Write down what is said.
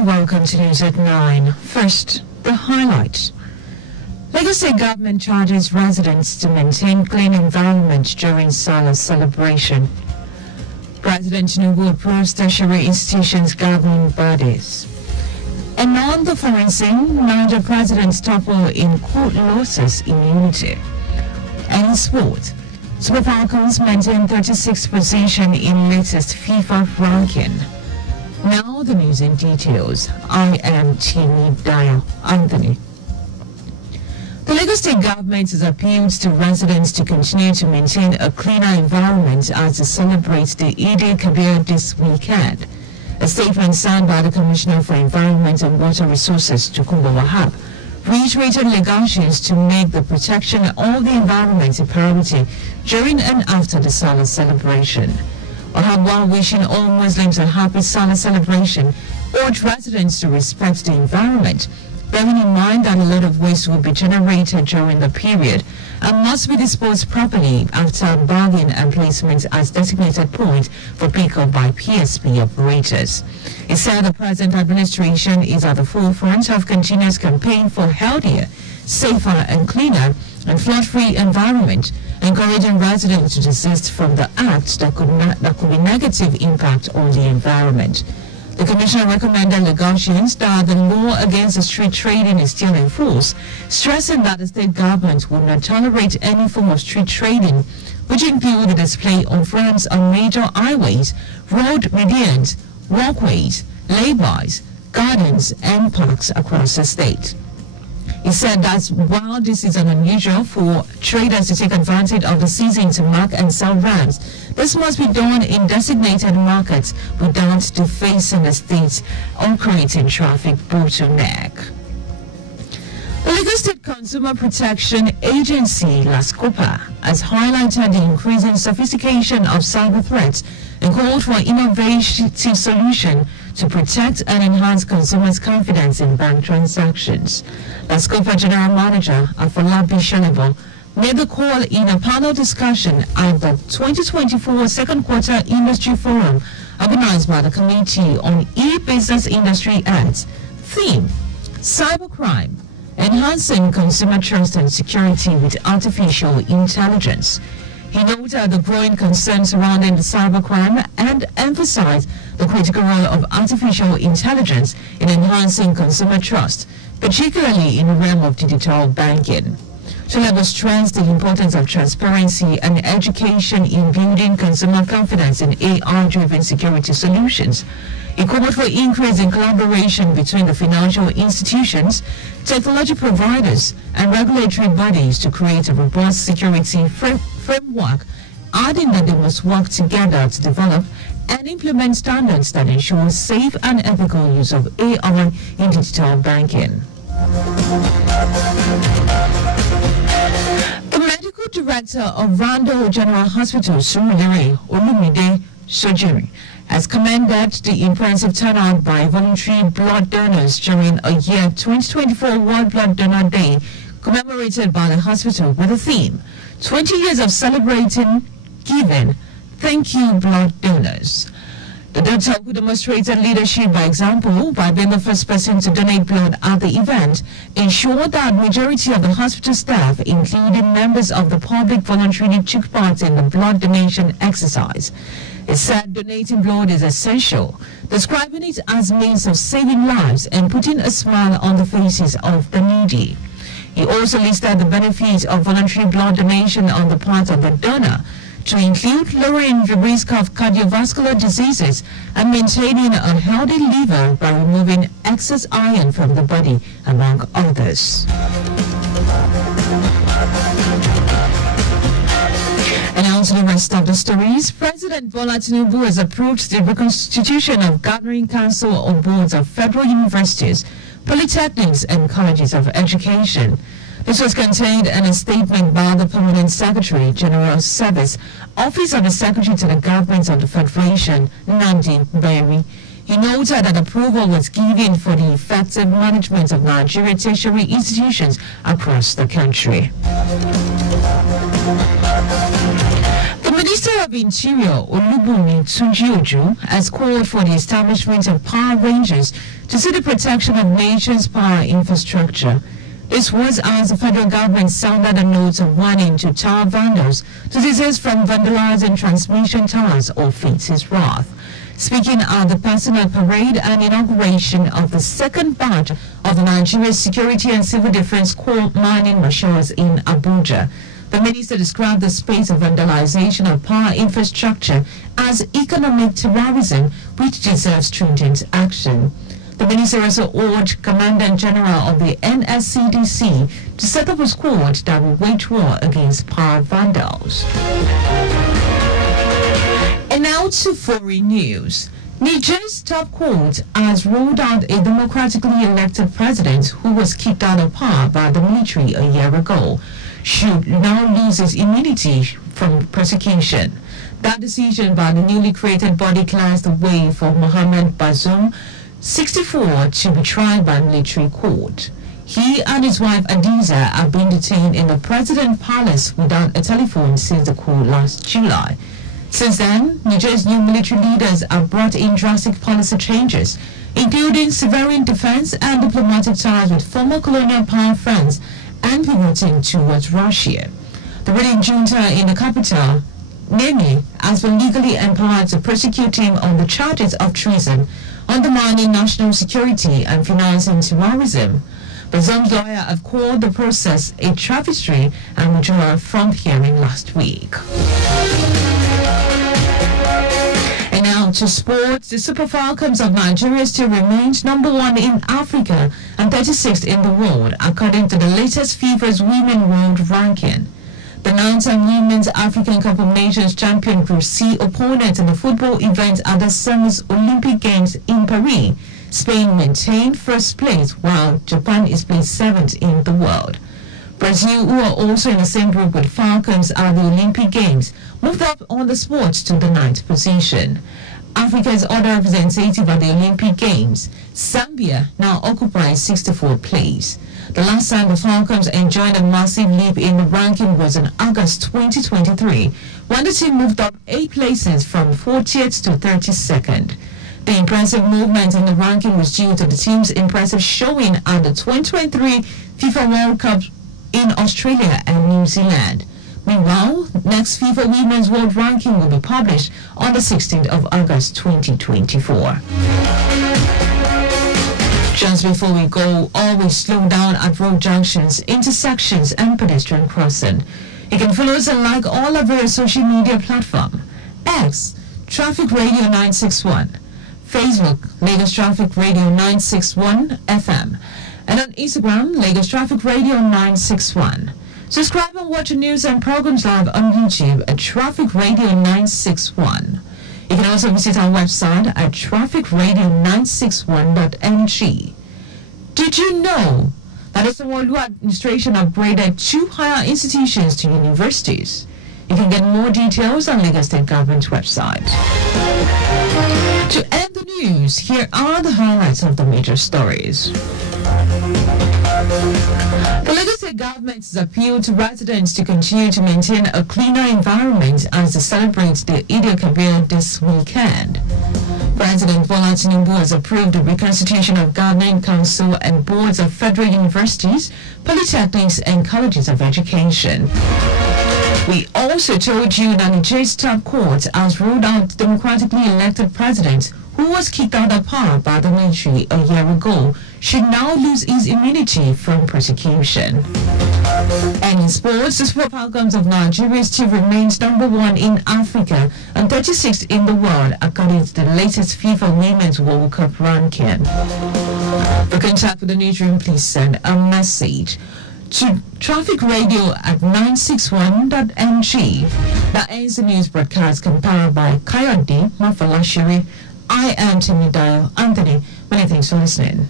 and welcome to News at 9. First, the highlights. Lagos State government charges residents to maintain clean environment during Salah celebration. President Tinubu approves tertiary institutions governing bodies. And on the foreign scene, Niger presidents topple in court losses immunity. And in sport, Super Falcons maintain 36th position in latest FIFA ranking. Now the news in details. I am Timmy Dayo Anthony. The Lagos State government has appealed to residents to continue to maintain a cleaner environment as it celebrates the Eid-el-Kabir this weekend. A statement signed by the Commissioner for Environment and Water Resources, Tukumbo Wahab, reiterated Lagosians to make the protection of the environment a priority during and after the Salah celebration. Wahab, while wishing all Muslims a happy Salah celebration, urged residents to respect the environment, bearing in mind that a lot of waste will be generated during the period and must be disposed properly after bagging and placement as designated point for pickup by PSP operators. He said the present administration is at the forefront of continuous campaign for healthier, safer and cleaner and flood-free environment, encouraging residents to desist from the acts that could be negative impact on the environment. The Commissioner recommended Lagosians that the law against the street trading is still in force, stressing that the state government will not tolerate any form of street trading, which include the display of ramps on major highways, road medians, walkways, laybys, gardens and parks across the state. He said that while this is unusual for traders to take advantage of the season to mark and sell ramps, this must be done in designated markets without defacing the state's or creating traffic bottleneck. The Lagos State Consumer Protection Agency, LASCOPA, has highlighted the increasing sophistication of cyber threats and called for innovative solution to protect and enhance consumers' confidence in bank transactions. LASCOPA General Manager Afolabi Shalebo made the call in a panel discussion at the 2024 Second Quarter Industry Forum organized by the Committee on E-Business Industry Acts. Theme: Cybercrime, Enhancing Consumer Trust and Security with Artificial Intelligence. He noted the growing concern surrounding the cybercrime and emphasized the critical role of artificial intelligence in enhancing consumer trust, particularly in the realm of digital banking. Shalebo stressed the importance of transparency and education in building consumer confidence in AI-driven security solutions. He called for increase in collaboration between the financial institutions, technology providers, and regulatory bodies to create a robust security framework, adding that they must work together to develop and implement standards that ensure safe and ethical use of AI in digital banking. The medical director of Rando General Hospital, Surulere Olumide Sojiri, has commended the impressive turnout by voluntary blood donors during a year 2024 World Blood Donor Day commemorated by the hospital with the theme 20 years of celebrating giving. Thank you, blood donors. The doctor, who demonstrated leadership by example by being the first person to donate blood at the event, ensured that majority of the hospital staff, including members of the public, voluntarily took part in the blood donation exercise. He said donating blood is essential, describing it as means of saving lives and putting a smile on the faces of the needy. He also listed the benefits of voluntary blood donation on the part of the donor, to include lowering the risk of cardiovascular diseases and maintaining a healthy liver by removing excess iron from the body, among others. And on to the rest of the stories. President Bola Tinubu has approved the reconstitution of Governing Council of Boards of Federal Universities, Polytechnics and Colleges of Education. This was contained in a statement by the Permanent Secretary, General Service, Office of the Secretary to the Government of the Federation, Nandi Berry. He noted that approval was given for the effective management of Nigerian tertiary institutions across the country. The Minister of Interior Olubunmi Tunji-Ojo has called for the establishment of power rangers to see the protection of nation's power infrastructure. This was as the federal government sounded a note of warning to tower vendors to desist from vandalizing transmission towers or face his wrath. Speaking at the personal parade and inauguration of the second batch of the Nigeria Security and Civil Defense Corps mining marshals in Abuja, the minister described the space of vandalization of power infrastructure as economic terrorism, which deserves stringent action. The minister also urged Commandant General of the NSCDC to set up a squad that will wage war against power vandals. And now to foreign news. Niger's top court has ruled out a democratically elected president who was kicked out of power by the military a year ago should now lose his immunity from prosecution. That decision by the newly created body clears the way for Mohamed Bazoum, 64, to be tried by military court. He and his wife Adiza have been detained in the President's Palace without a telephone since the coup last July. Since then, Niger's new military leaders have brought in drastic policy changes, including severing defense and diplomatic ties with former colonial power friends and pivoting towards Russia. The ruling junta in the capital, Niamey, has been legally empowered to prosecute him on the charges of treason, undermining national security and financing terrorism. Bazoum's lawyer have called the process a travesty and withdrew from hearing last week. And now to sports. The Super Falcons of Nigeria still remains #1 in Africa and 36th in the world, according to the latest FIFA's Women World Ranking. The 9-time Women's African Cup of Nations champion Group C opponent in the football event at the Summer's Olympic Games in Paris, Spain maintained first place while Japan is placed 7th in the world. Brazil, who are also in the same group with Falcons at the Olympic Games, moved up on the spot to the 9th position. Africa's other representative at the Olympic Games, Zambia, now occupies 64th place. The last time the Falcons enjoyed a massive leap in the ranking was in August 2023, when the team moved up 8 places from 40th to 32nd. The impressive movement in the ranking was due to the team's impressive showing at the 2023 FIFA World Cup in Australia and New Zealand. Meanwhile, next FIFA Women's World Ranking will be published on the 16th of August 2024. Just before we go, always slow down at road junctions, intersections and pedestrian crossing. You can follow us and like all of our social media platforms. X, Traffic Radio 961. Facebook, Lagos Traffic Radio 961 FM. And on Instagram, Lagos Traffic Radio 961. Subscribe and watch the news and programs live on YouTube at Traffic Radio 961. You can also visit our website at trafficradio961.ng. Did you know that the Sanwo-Olu administration upgraded 2 higher institutions to universities? You can get more details on Lagos State Government's website. To end the news, here are the highlights of the major stories. The Lagos State Government has appealed to residents to continue to maintain a cleaner environment as they celebrate the Eid al-Kabir this weekend. President Bola Tinubu has approved the reconstitution of Governing Council and boards of federal universities, polytechnics and colleges of education. We also told you that Niger's top court has ruled out democratically elected president who was kicked out of power by the military a year ago should now lose his immunity from prosecution. And in sports, the Super Falcons of Nigeria still remains #1 in Africa and 36th in the world according to the latest FIFA Women's World Cup ranking. For contact with the newsroom, please send a message to Traffic Radio at 961.ng. That ends the news broadcast compiled by Kayode Mafalashiri. I am Dayo Anthony. Many thanks for listening.